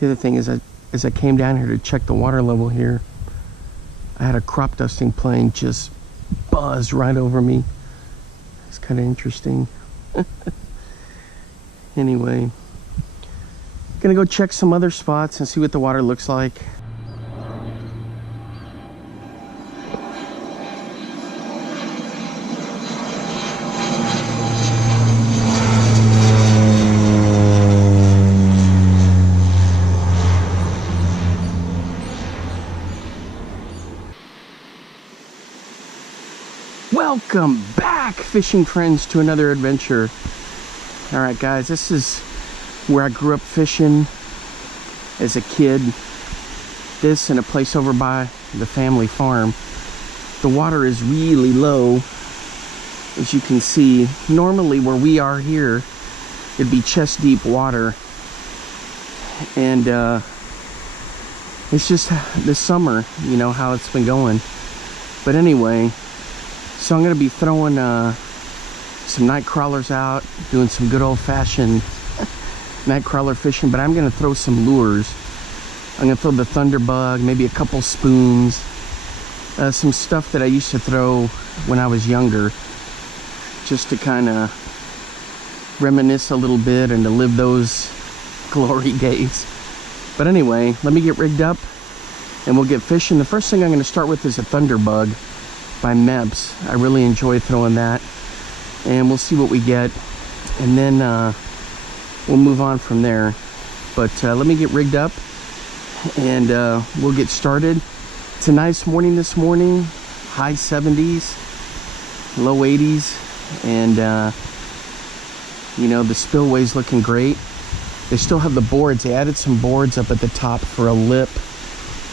The other thing is, as I came down here to check the water level here, I had a crop dusting plane just buzz right over me. It's kind of interesting. Anyway, gonna go check some other spots and see what the water looks like. Welcome back, fishing friends, to another adventure. All right, guys, this is where I grew up fishing as a kid. This and a place over by the family farm. The water is really low, as you can see. Normally where we are here, it'd be chest deep water. And it's just this summer, you know, how it's been going. But anyway, so I'm going to be throwing some Nightcrawlers out, doing some good old-fashioned Nightcrawler fishing, but I'm going to throw some lures. I'm going to throw the Thunderbug, maybe a couple spoons, some stuff that I used to throw when I was younger, just to kind of reminisce a little bit and to live those glory days. But anyway, let me get rigged up and we'll get fishing. The first thing I'm going to start with is a Thunderbug by Meps. I really enjoy throwing that, and we'll see what we get, and then we'll move on from there. But let me get rigged up and we'll get started. It's a nice morning this morning, high 70s, low 80s, and you know, the spillway's looking great. They still have the boards. They added some boards up at the top for a lip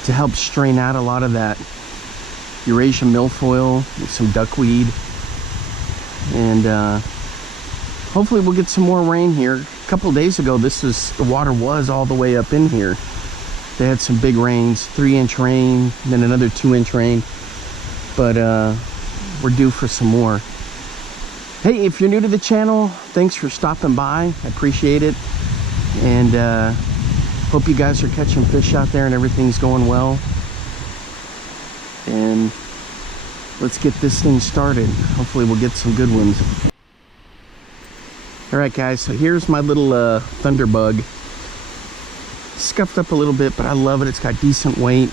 to help strain out a lot of that Eurasian milfoil with some duckweed. And hopefully we'll get some more rain here. A couple days ago, the water was all the way up in here. They had some big rains, 3-inch rain, and then another 2-inch rain. But we're due for some more. Hey, if you're new to the channel, thanks for stopping by. I appreciate it. And hope you guys are catching fish out there and everything's going well. And let's get this thing started. Hopefully we'll get some good ones. All right, guys, so here's my little Thunderbug. Scuffed up a little bit, but I love it. It's got decent weight.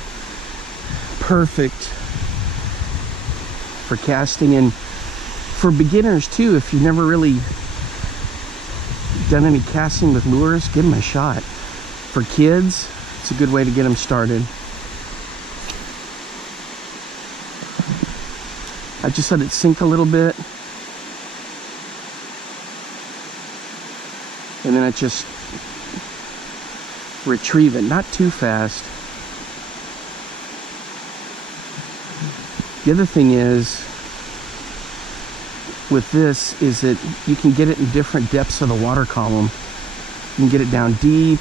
Perfect for casting, and for beginners too. If you've never really done any casting with lures, give them a shot. For kids, it's a good way to get them started. I just let it sink a little bit, and then I just retrieve it, not too fast. The other thing is with this is that you can get it in different depths of the water column. You can get it down deep,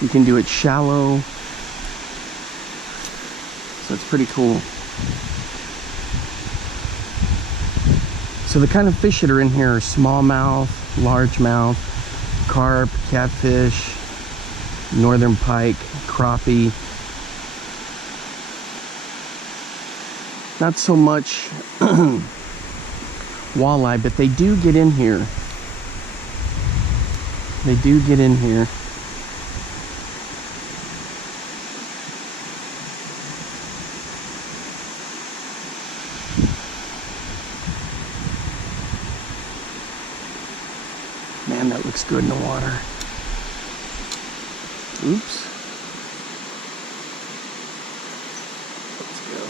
you can do it shallow, so it's pretty cool. So the kind of fish that are in here are smallmouth, largemouth, carp, catfish, northern pike, crappie. Not so much walleye, but they do get in here. They do get in here. Man, that looks good in the water. Oops. Let's go.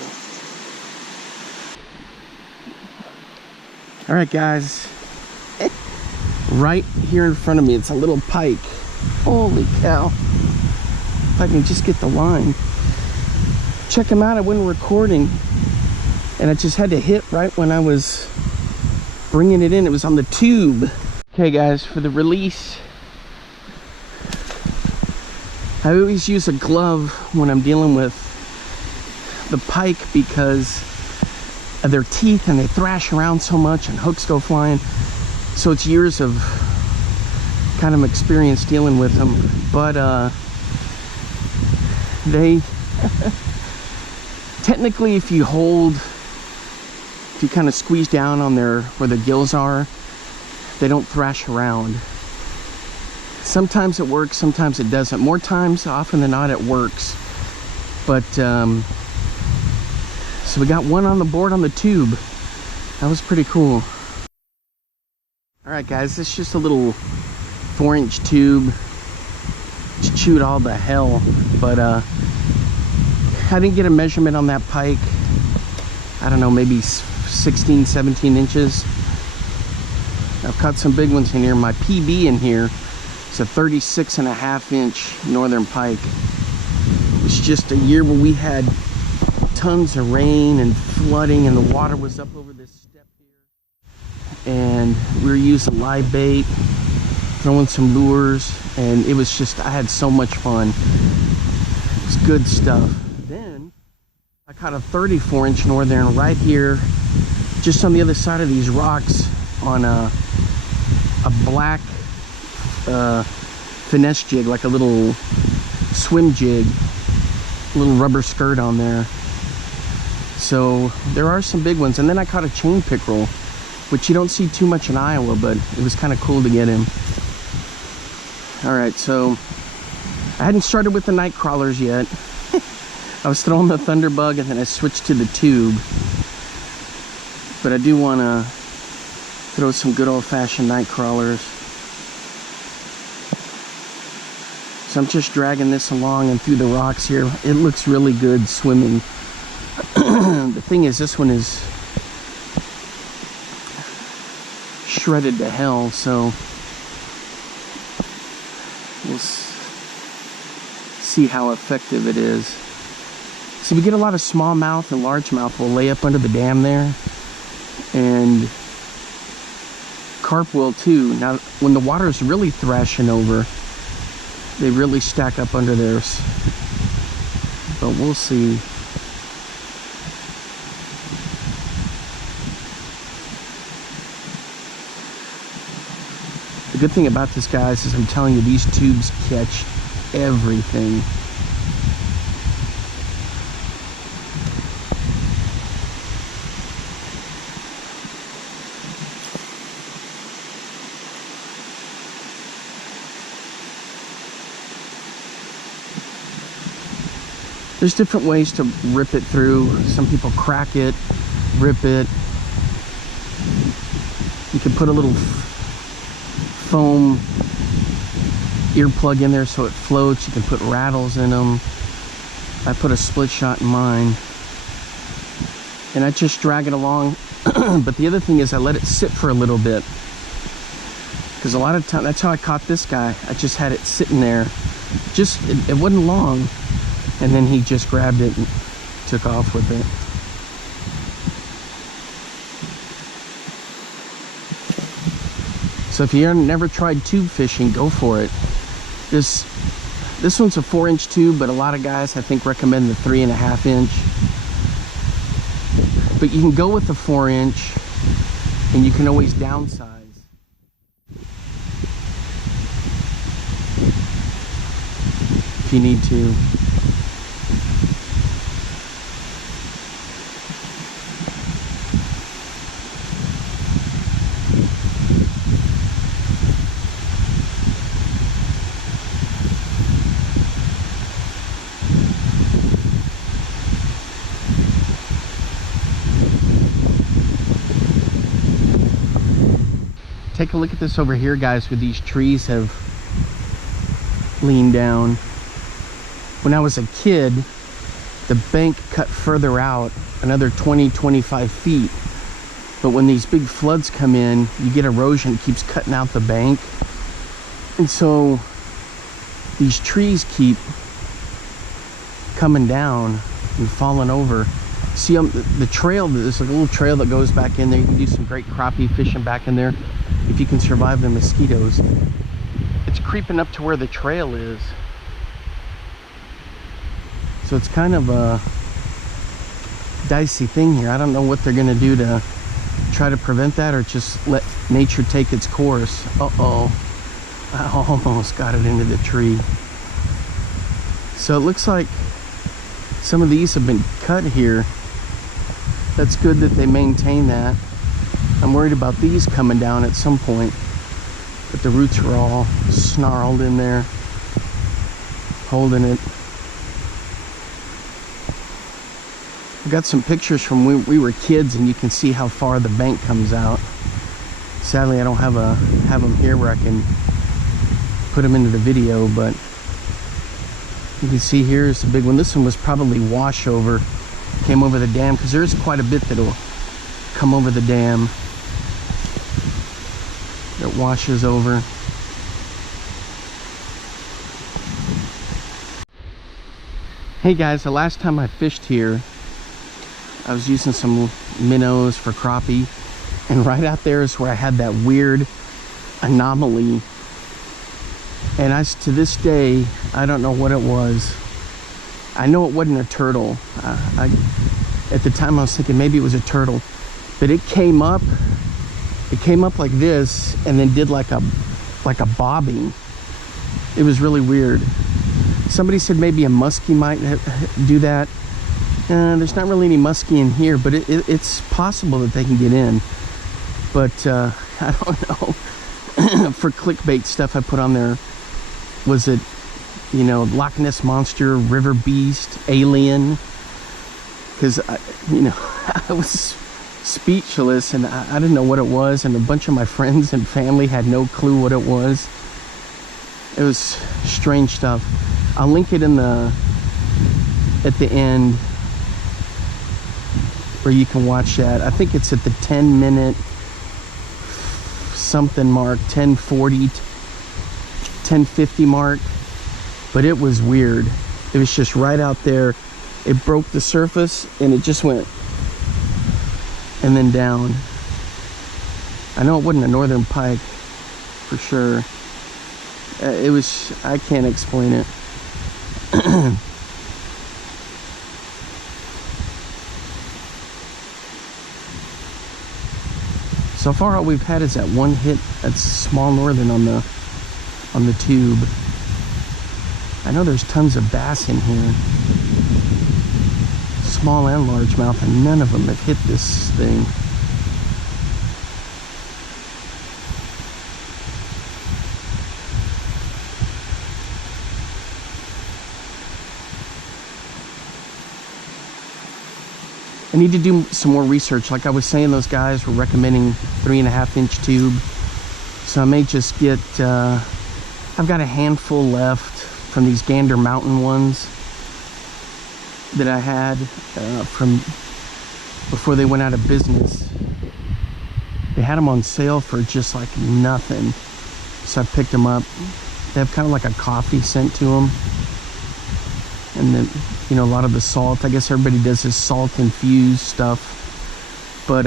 All right, guys. Right here in front of me, it's a little pike. Holy cow. If I can just get the line. Check him out. I wasn't recording, and I just had to hit right when I was bringing it in. It was on the tube. Okay, guys, for the release, I always use a glove when I'm dealing with the pike because of their teeth, and they thrash around so much and hooks go flying. So it's years of kind of experience dealing with them. But They technically, if you kind of squeeze down on where the gills are, they don't thrash around. Sometimes it works, sometimes it doesn't. More times, often than not, it works. But so we got one on the board on the tube. That was pretty cool. All right, guys, this is just a little 4-inch tube. It's chewed all the hell, but I didn't get a measurement on that pike. I don't know, maybe 16, 17 inches. I've caught some big ones in here. My PB in here is a 36.5-inch northern pike. It's just a year where we had tons of rain and flooding, and the water was up over this step here. And we were using live bait, throwing some lures, and it was just, I had so much fun. It was good stuff. Then I caught a 34-inch northern right here, just on the other side of these rocks, on a black finesse jig, like a little swim jig, a little rubber skirt on there. So there are some big ones. And then I caught a chain pickerel, which you don't see too much in Iowa, but it was kind of cool to get him. All right, so I hadn't started with the Nightcrawlers yet. I was throwing the Thunderbug, and then I switched to the tube. But I do want to throw some good old-fashioned Nightcrawlers. So I'm just dragging this along and through the rocks here. It looks really good swimming. The thing is, this one is shredded to hell, so we'll see how effective it is. So we get a lot of smallmouth and largemouth will lay up under the dam there, and carp will too. Now, when the water is really thrashing over, they really stack up under there, but we'll see. The good thing about this, guys, is I'm telling you, these tubes catch everything. There's different ways to rip it through. Some people crack it, rip it. You can put a little foam earplug in there so it floats. You can put rattles in them. I put a split shot in mine, and I just drag it along. But the other thing is I let it sit for a little bit, because a lot of times, that's how I caught this guy. I just had it sitting there. It wasn't long, and then he just grabbed it and took off with it. So if you've never tried tube fishing, go for it. This one's a 4-inch tube, but a lot of guys, I think, recommend the 3.5-inch. But you can go with the 4-inch, and you can always downsize. If you need to. Take a look at this over here, guys, where these trees have leaned down. When I was a kid, the bank cut further out, another 20-25 feet. But when these big floods come in, you get erosion, it keeps cutting out the bank. And so these trees keep coming down and falling over. See, the trail, there's a little trail that goes back in there. You can do some great crappie fishing back in there if you can survive the mosquitoes. It's creeping up to where the trail is. So it's kind of a dicey thing here. I don't know what they're gonna do to try to prevent that, or just let nature take its course. Uh-oh, I almost got it into the tree. So it looks like Some of these have been cut here. That's good that they maintain that. I'm worried about these coming down at some point, but the roots are all snarled in there, holding it. I got some pictures from when we were kids, and you can see how far the bank comes out. Sadly, I don't have them here where I can put them into the video, but you can see here's the big one. This one was probably wash over, came over the dam, because there's quite a bit that'll come over the dam that washes over. Hey guys, the last time I fished here, I was using some minnows for crappie, and right out there is where I had that weird anomaly. And to this day, I don't know what it was. I know it wasn't a turtle. At the time I was thinking maybe it was a turtle, but it came up like this and then did like a bobbing. It was really weird. Somebody said maybe a muskie might do that. There's not really any muskie in here, but it's possible that they can get in. But I don't know. For clickbait stuff I put on there, was it, you know, Loch Ness Monster, River Beast, Alien? Because, you know, I was speechless, and I didn't know what it was, and a bunch of my friends and family had no clue what it was. It was strange stuff. I'll link it at the end, where you can watch that. I think it's at the 10-minute something mark, 10:40, 10:50 mark. But it was weird. It was just right out there. It broke the surface and it just went and then down. I know it wasn't a northern pike for sure. It was, I can't explain it. So far all we've had is that one hit, that's small northern on the tube. I know there's tons of bass in here, small and largemouth, and none of them have hit this thing. I need to do some more research. Like I was saying, those guys were recommending 3.5-inch tube. So I may just get, I've got a handful left from these Gander Mountain ones that I had from before they went out of business. They had them on sale for just like nothing. So I picked them up. They have kind of like a coffee scent to them. And then, you know, a lot of the salt, I guess everybody does this salt infused stuff, but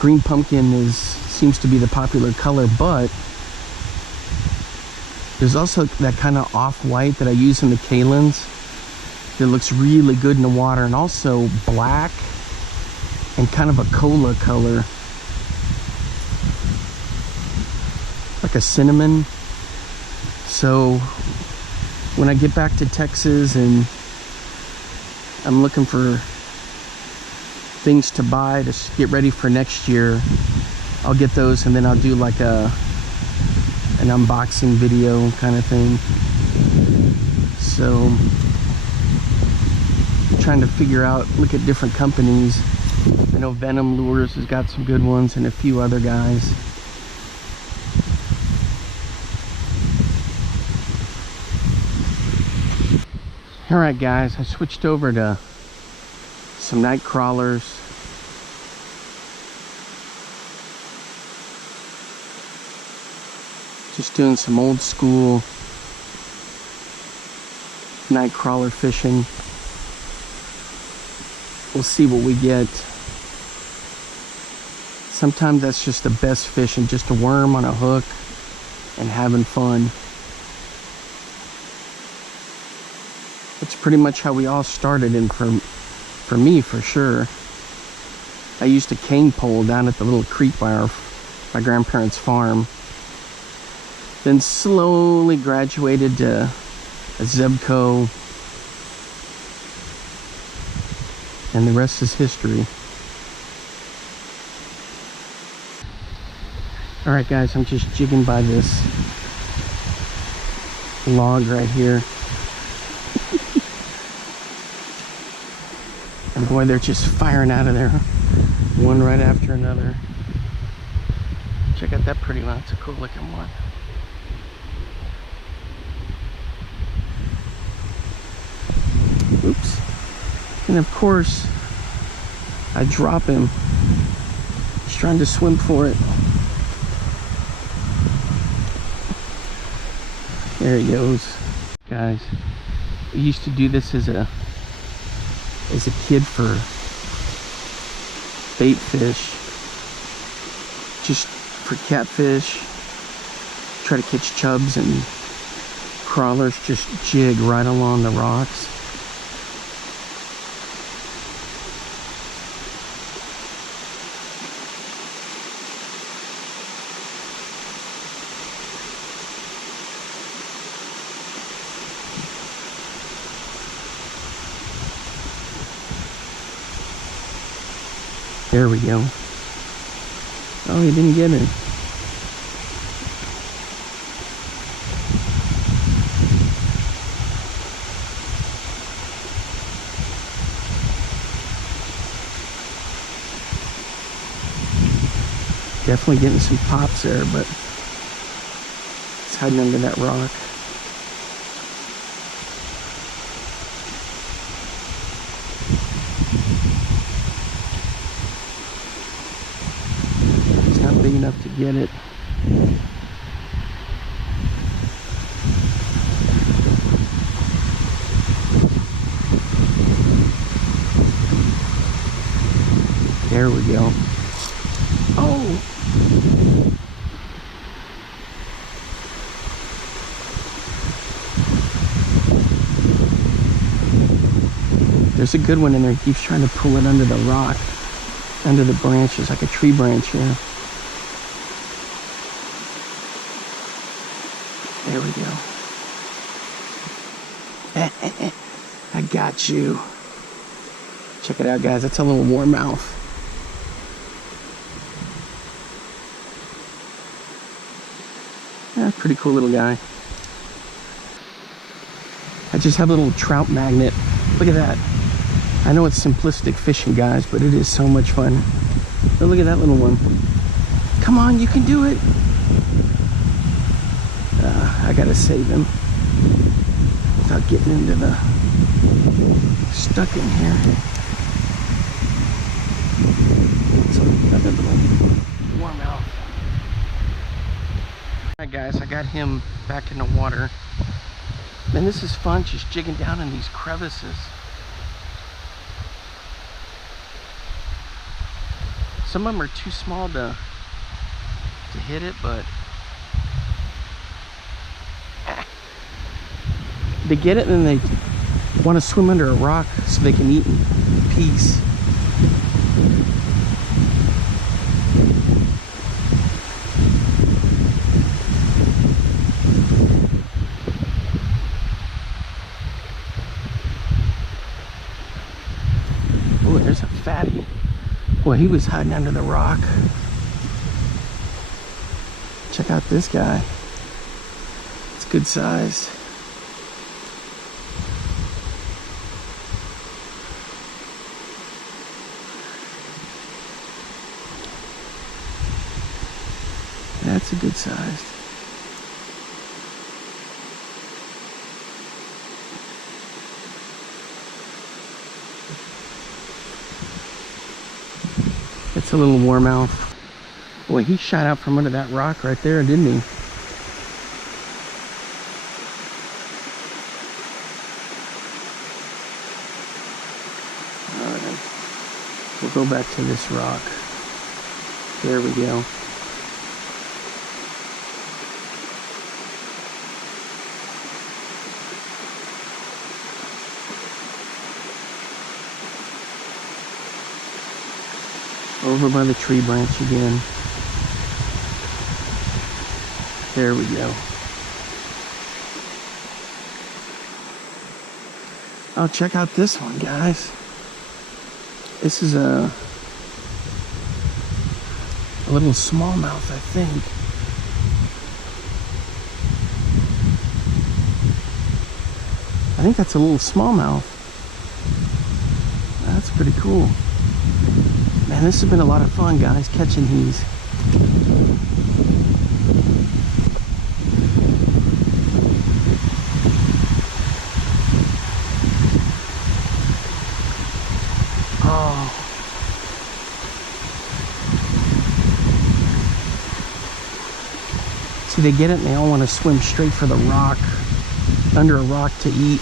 green pumpkin seems to be the popular color. But there's also that kind of off-white that I use in the kalins that looks really good in the water, and also black and kind of a cola color, like a cinnamon. So when I get back to Texas and I'm looking for things to buy to get ready for next year, I'll get those, and then I'll do like an unboxing video kind of thing. So I'm trying to figure out, look at different companies. I know Venom Lures has got some good ones, and a few other guys. Alright guys, I switched over to some Nightcrawlers. Just doing some old school Nightcrawler fishing. We'll see what we get. Sometimes that's just the best fishing, just a worm on a hook and having fun. That's pretty much how we all started, and for me, for sure. I used a cane pole down at the little creek by my grandparents' farm. Then slowly graduated to a Zebco, And the rest is history. Alright guys, I'm just jigging by this log right here. And boy, they're just firing out of there, one right after another. Check out that pretty one. It's a cool looking one. Oops. And of course, I drop him. He's trying to swim for it. There he goes. Guys, we used to do this as a kid for bait fish. Just for catfish. Try to catch chubs and crawlers. Just jig right along the rocks. There we go. Oh, he didn't get it. Definitely getting some pops there, but it's hiding under that rock. Big enough to get it. There we go. Oh! There's a good one in there. He keeps trying to pull it under the rock, under the branches, like a tree branch here. There we go. I got you. Check it out, guys. That's a little warmouth. Yeah, pretty cool little guy. I just have a little trout magnet. Look at that. I know it's simplistic fishing, guys, but it is so much fun. Oh, look at that little one. Come on, you can do it. I gotta save him without getting into the stuck in here. It's another little warmouth. Alright guys, I got him back in the water. Man, this is fun, just jigging down in these crevices. Some of them are too small to hit it, but they get it and then they want to swim under a rock so they can eat in peace. Oh, there's a fatty. Boy, he was hiding under the rock. Check out this guy. It's good size. That's a good size. It's a little warmouth. Boy, he shot out from under that rock right there, didn't he? All right. We'll go back to this rock. There we go. Over by the tree branch again. There we go. Oh, check out this one, guys. This is a little smallmouth, I think. I think that's a little smallmouth. That's pretty cool. Man, this has been a lot of fun, guys, catching these. Oh. See, they get it and they all want to swim straight for the rock, under a rock to eat.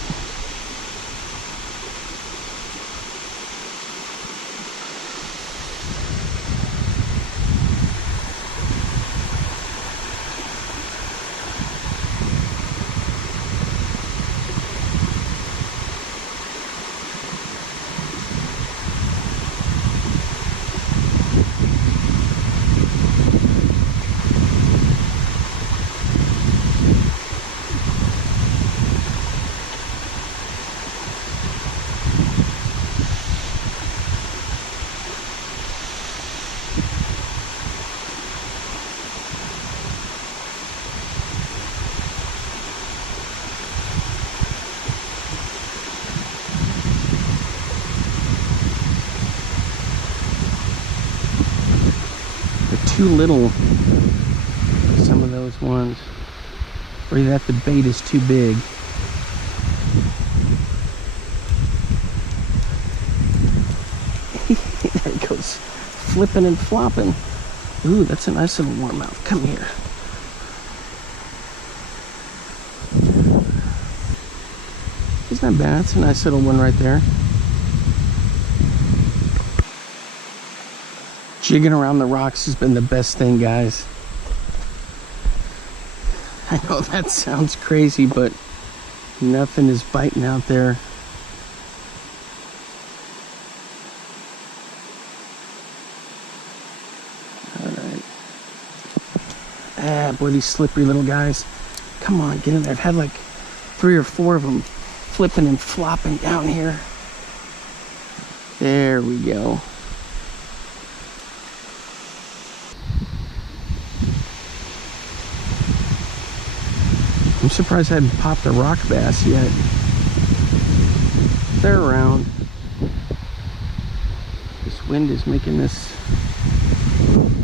Too little, some of those ones, or either that the bait is too big. There it goes, flipping and flopping. Ooh, that's a nice little warmouth. Come here. He's not bad. That's a nice little one right there. Jigging around the rocks has been the best thing, guys. I know that sounds crazy, but nothing is biting out there. Alright. Ah, boy, these slippery little guys. Come on, get in there. I've had like 3 or 4 of them flipping and flopping down here. There we go. I'm surprised I hadn't popped a rock bass yet. They're around. This wind is making this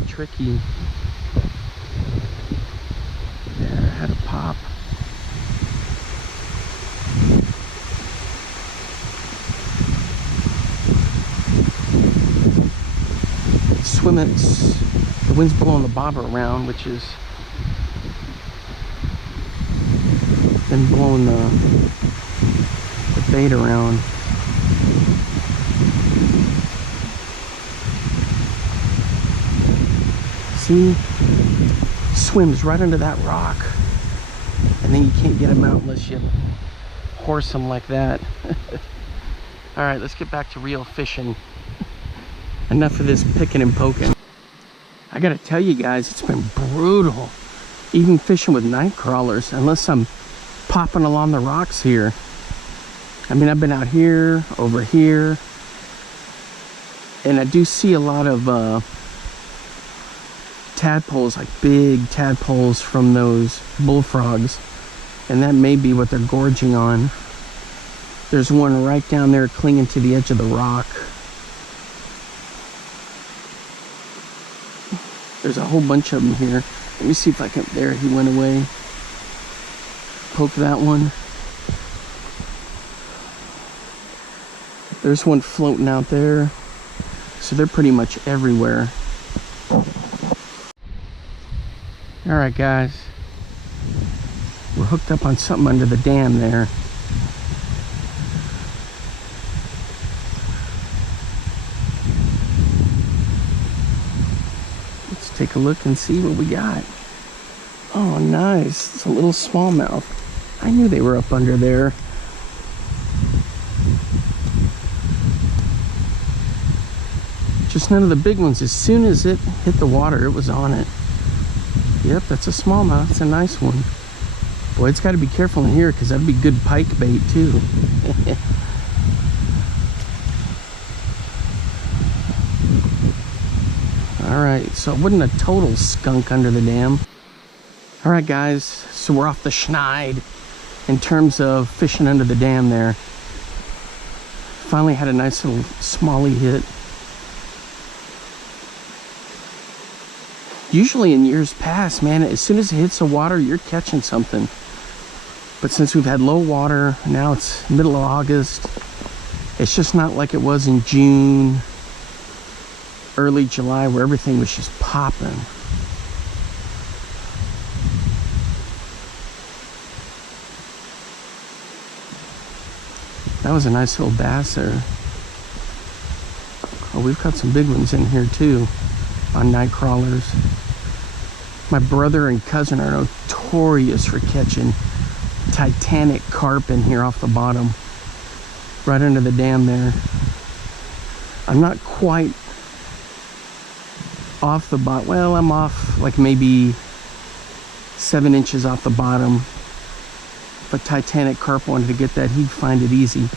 tricky. There, I had a pop. Swimming, the wind's blowing the bobber around, which is been blowing the bait around. See, swims right under that rock, and then you can't get him out unless you horse him like that. All right, let's get back to real fishing. Enough of this picking and poking. I gotta tell you guys, it's been brutal, even fishing with night crawlers, unless I'm popping along the rocks here. I mean, I've been out here, over here, and I do see a lot of tadpoles, like big tadpoles from those bullfrogs, and that may be what they're gorging on. There's one right down there clinging to the edge of the rock. There's a whole bunch of them here. Let me see if I can, there, he went away. Poke that one. There's one floating out there. So they're pretty much everywhere. Alright guys, we're hooked up on something under the dam there. Let's take a look and see what we got. Oh nice, it's a little smallmouth. I knew they were up under there. Just none of the big ones. As soon as it hit the water, it was on it. Yep, that's a smallmouth. It's a nice one. Boy, it's got to be careful in here because that'd be good pike bait too. right, so it wasn't a total skunk under the dam. All right, guys, so we're off the schneid in terms of fishing under the dam there. Finally had a nice little smallie hit. Usually in years past, man, as soon as it hits the water, you're catching something. But since we've had low water, now it's middle of August, it's just not like it was in June, early July, where everything was just popping. That was a nice little bass there. Oh, we've got some big ones in here too on Nightcrawlers. My brother and cousin are notorious for catching Titanic carp in here off the bottom, right under the dam there. I'm not quite off the bottom. Well, I'm off like maybe 7 inches off the bottom. If a Titanic carp wanted to get that, he'd find it easy.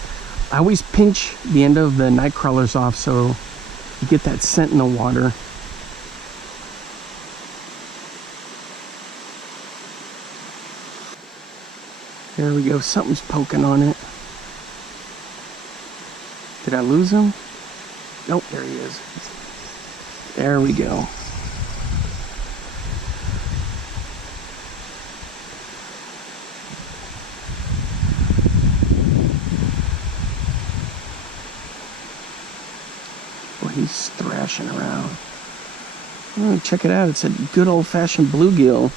I always pinch the end of the Nightcrawlers off so you get that scent in the water. There we go, something's poking on it. Did I lose him? Nope, there he is. There we go. Boy, he's thrashing around. Oh, check it out, it's a good old-fashioned bluegill.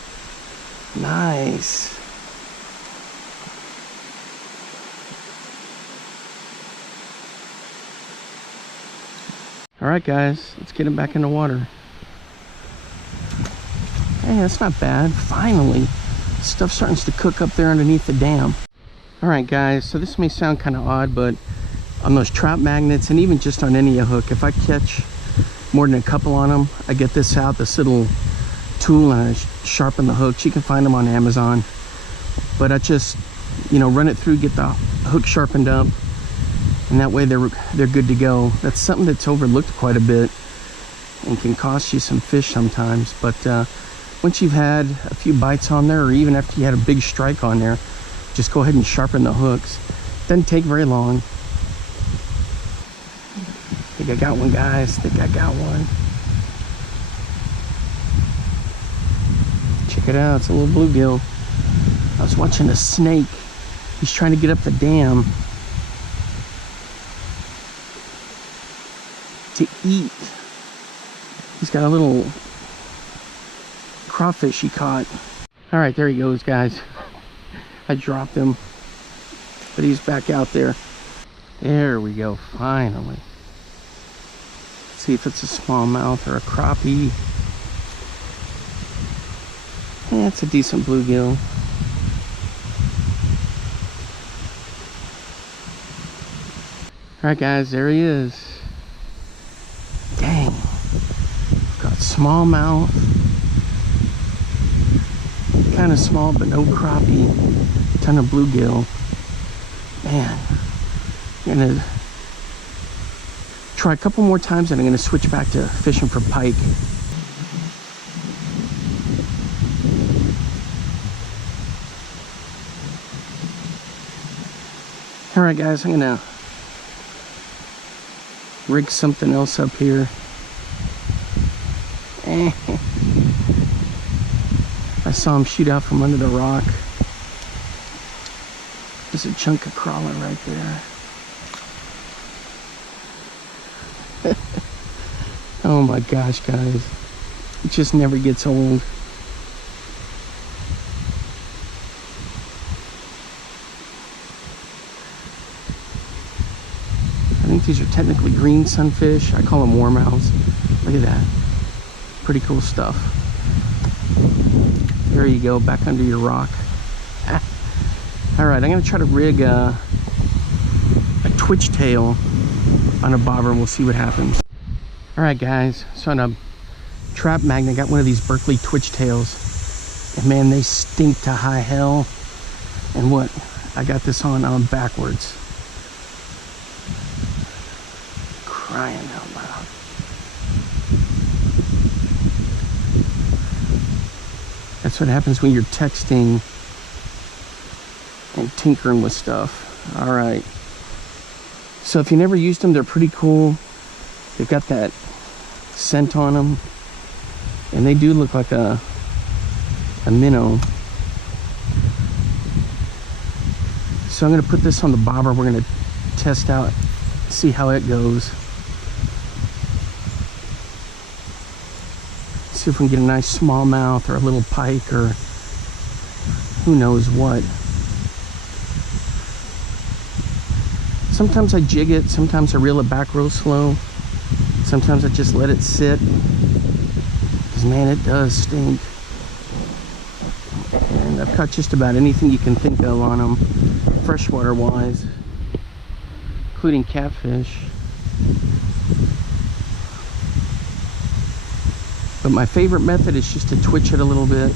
Nice. All right, guys, let's get him back in the water. Hey, that's not bad. Finally, stuff's starting to cook up there underneath the dam. All right, guys, so this may sound kind of odd, but on those trout magnets, and even just on any hook, if I catch more than a couple on them, I get this out, this little tool, and I sharpen the hooks. You can find them on Amazon. But I just, you know, run it through, get the hook sharpened up, and that way they're good to go. That's something that's overlooked quite a bit and can cost you some fish sometimes. But once you've had a few bites on there, or even after you had a big strike on there, just go ahead and sharpen the hooks. Doesn't take very long. I think I got one, guys. I think I got one. Check it out, it's a little bluegill. I was watching a snake. He's trying to get up the dam to eat. He's got a little crawfish he caught. All right, there he goes, guys. I dropped him, but he's back out there. There we go, finally. Let's see if it's a smallmouth or a crappie. Yeah, it's a decent bluegill. All right, guys, there he is. Dang, got smallmouth, kind of small but no crappie, ton of bluegill. Man, I'm gonna try a couple more times and I'm gonna switch back to fishing for pike. All right, guys, I'm gonna rig something else up here. I saw him shoot out from under the rock. There's a chunk of crawler right there. Oh my gosh, guys. It just never gets old. I think these are technically green sunfish. I call them warmouths. Look at that. Pretty cool stuff. There you go, back under your rock. All right, I'm gonna try to rig a twitch tail on a bobber and we'll see what happens. All right, guys, so on a trap magnet, I got one of these Berkeley twitch tails. And man, they stink to high hell. And what? I got this on backwards. Crying out loud. That's what happens when you're texting and tinkering with stuff. All right. So if you never used them, they're pretty cool. They've got that scent on them, and they do look like a minnow. So I'm going to put this on the bobber. We're going to test out, see how it goes. See if we can get a nice smallmouth or a little pike or who knows what. Sometimes I jig it, sometimes I reel it back real slow. Sometimes I just let it sit. Because man, it does stink. And I've caught just about anything you can think of on them, freshwater wise, including catfish. But my favorite method is just to twitch it a little bit.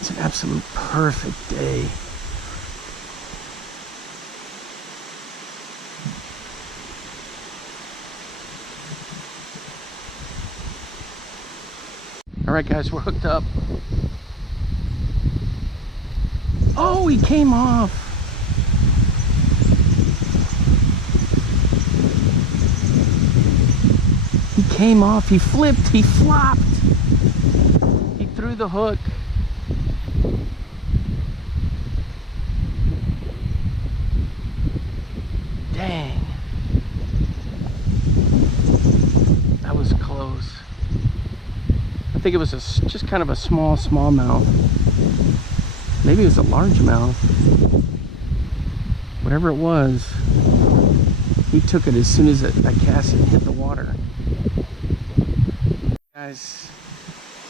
It's an absolute perfect day. All right, guys, we're hooked up. Oh, he came off. He came off. He flipped. He flopped. He threw the hook. Dang. That was close. I think it was just kind of a smallmouth. Maybe it was a largemouth. Whatever it was, he took it as soon as I cast it and hit the water. Guys,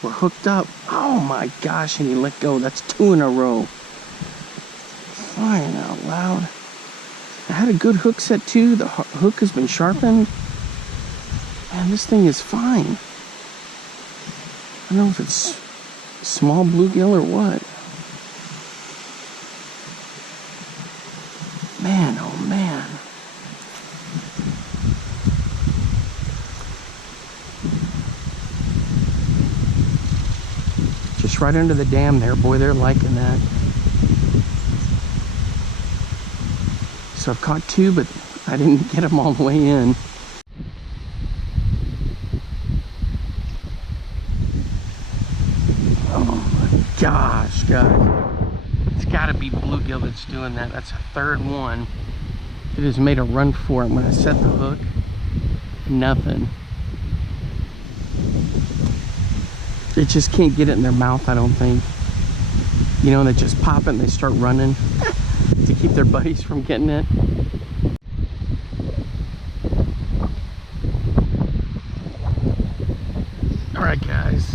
we're hooked up. Oh my gosh, and he let go. That's 2 in a row. Flying out loud. I had a good hook set too. The hook has been sharpened. Man, this thing is fine. I don't know if it's small bluegill or what. Man, oh man. Just right under the dam there. Boy, they're liking that. So I've caught 2, but I didn't get them all the way in. Gosh, it's got to be bluegill that's doing that. That's a 3rd one. It has made a run for it. When I set the hook, nothing. They just can't get it in their mouth, I don't think. You know, they just pop it and they start running to keep their buddies from getting it. All right, guys.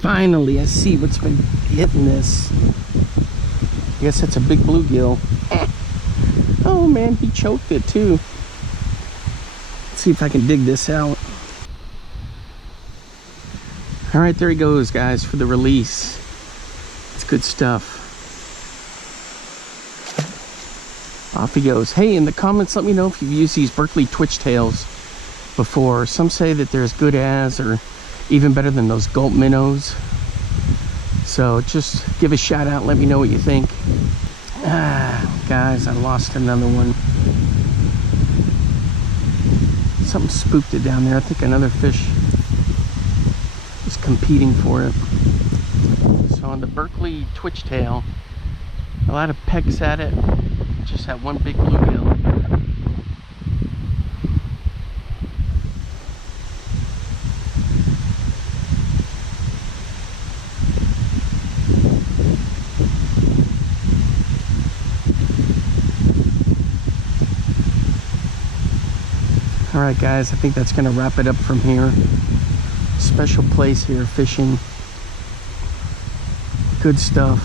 Finally, I see what's been hitting this. I guess that's a big bluegill. Oh man, he choked it too. Let's see if I can dig this out. All right, there he goes, guys, for the release. It's good stuff. Off he goes. Hey, in the comments, let me know if you've used these Berkley twitch tails before. Some say that they're as good as or even better than those gulp minnows. So just give a shout out, let me know what you think. Guys, I lost another one. Something spooked it down there. I think another fish was competing for it. So on the Berkley twitch tail, a lot of pecks at it. Just had one big bluegill. All right, guys, I think that's gonna wrap it up from here. Special place here, fishing. Good stuff.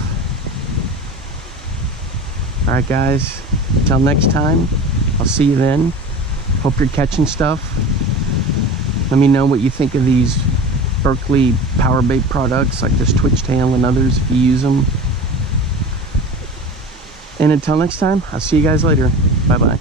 All right, guys, until next time, I'll see you then. Hope you're catching stuff. Let me know what you think of these Berkley power bait products like this Twitch Tail and others if you use them. And until next time, I'll see you guys later. Bye bye.